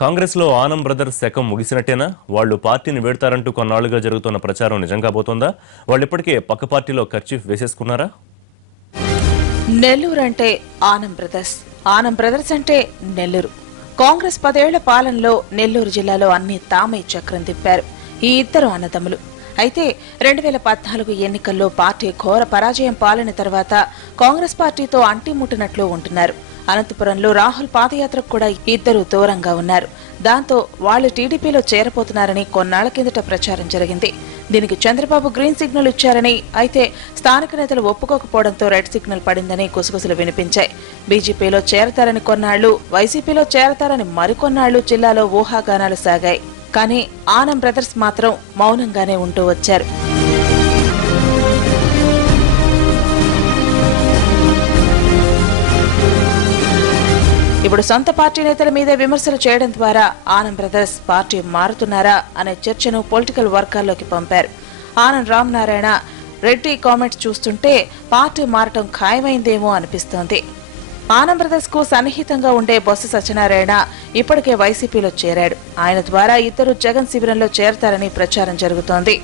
కాంగ్రెస్లో ఆనం బ్రదర్స్ శకం ముగిసినట్టేనా? వాళ్ళు పార్టీని వీడతారంటూ కొన్నాళ్లుగా జరుగుతున్న ప్రచారం నిజంగా పోతుందా? వాళ్ళు ఇప్పటికే పక్క పార్టీలో కర్చీఫ్ వేసేసుకున్నారా? నెల్లూరు అంటే ఆనం బ్రదర్స్, ఆనం బ్రదర్స్ అంటే నెల్లూరు. కాంగ్రెస్ 10 ఏళ్ల పాలనలో నెల్లూరు జిల్లాలో అన్ని తామే చక్రం తిప్పారు ఈ ఇద్దరు అన్నదమ్ములు. అయితే 2014 ఎన్నికల్లో పార్టీ ఘోర పరాజయం పాలన తర్వాత కాంగ్రెస్ పార్టీతో అంటిముట్టినట్లు ఉంటున్నారు. అనంతపురంలో రాహుల్ పాదయాత్రకు కూడా ఇద్దరు దూరంగా ఉన్నారు. దాంతో వాళ్లు టీడీపీలో చేరపోతున్నారని కొన్నాళ్ల కిందట ప్రచారం జరిగింది. దీనికి చంద్రబాబు గ్రీన్ సిగ్నల్ ఇచ్చారని, అయితే స్థానిక నేతలు ఒప్పుకోకపోవడంతో రెడ్ సిగ్నల్ పడిందని గుసగుసలు వినిపించాయి. బీజేపీలో చేరతారని కొన్నాళ్లు, వైసీపీలో చేరతారని మరికొన్నాళ్లు జిల్లాలో ఊహాగానాలు సాగాయి. కానీ ఆనం బ్రదర్స్ మాత్రం మౌనంగానే ఉంటూ వచ్చారు. ఇప్పుడు సొంత పార్టీ నేతల మీదే విమర్శలు చేయడం ద్వారా ఆనం బ్రదర్స్ పార్టీ మారుతున్నారా అనే చర్చను పొలిటికల్ వర్గాల్లోకి పంపారు. ఆనం రామనారాయణ రెడ్డి కామెంట్స్ చూస్తుంటే పార్టీ మారటం ఖాయమైందేమో అనిపిస్తోంది. ఆనం బ్రదర్స్ కు సన్నిహితంగా ఉండే బొత్స సత్యనారాయణ ఇప్పటికే వైసీపీలో చేరాడు. ఆయన ద్వారా ఇద్దరు జగన్ శిబిరంలో చేరతారని ప్రచారం జరుగుతోంది.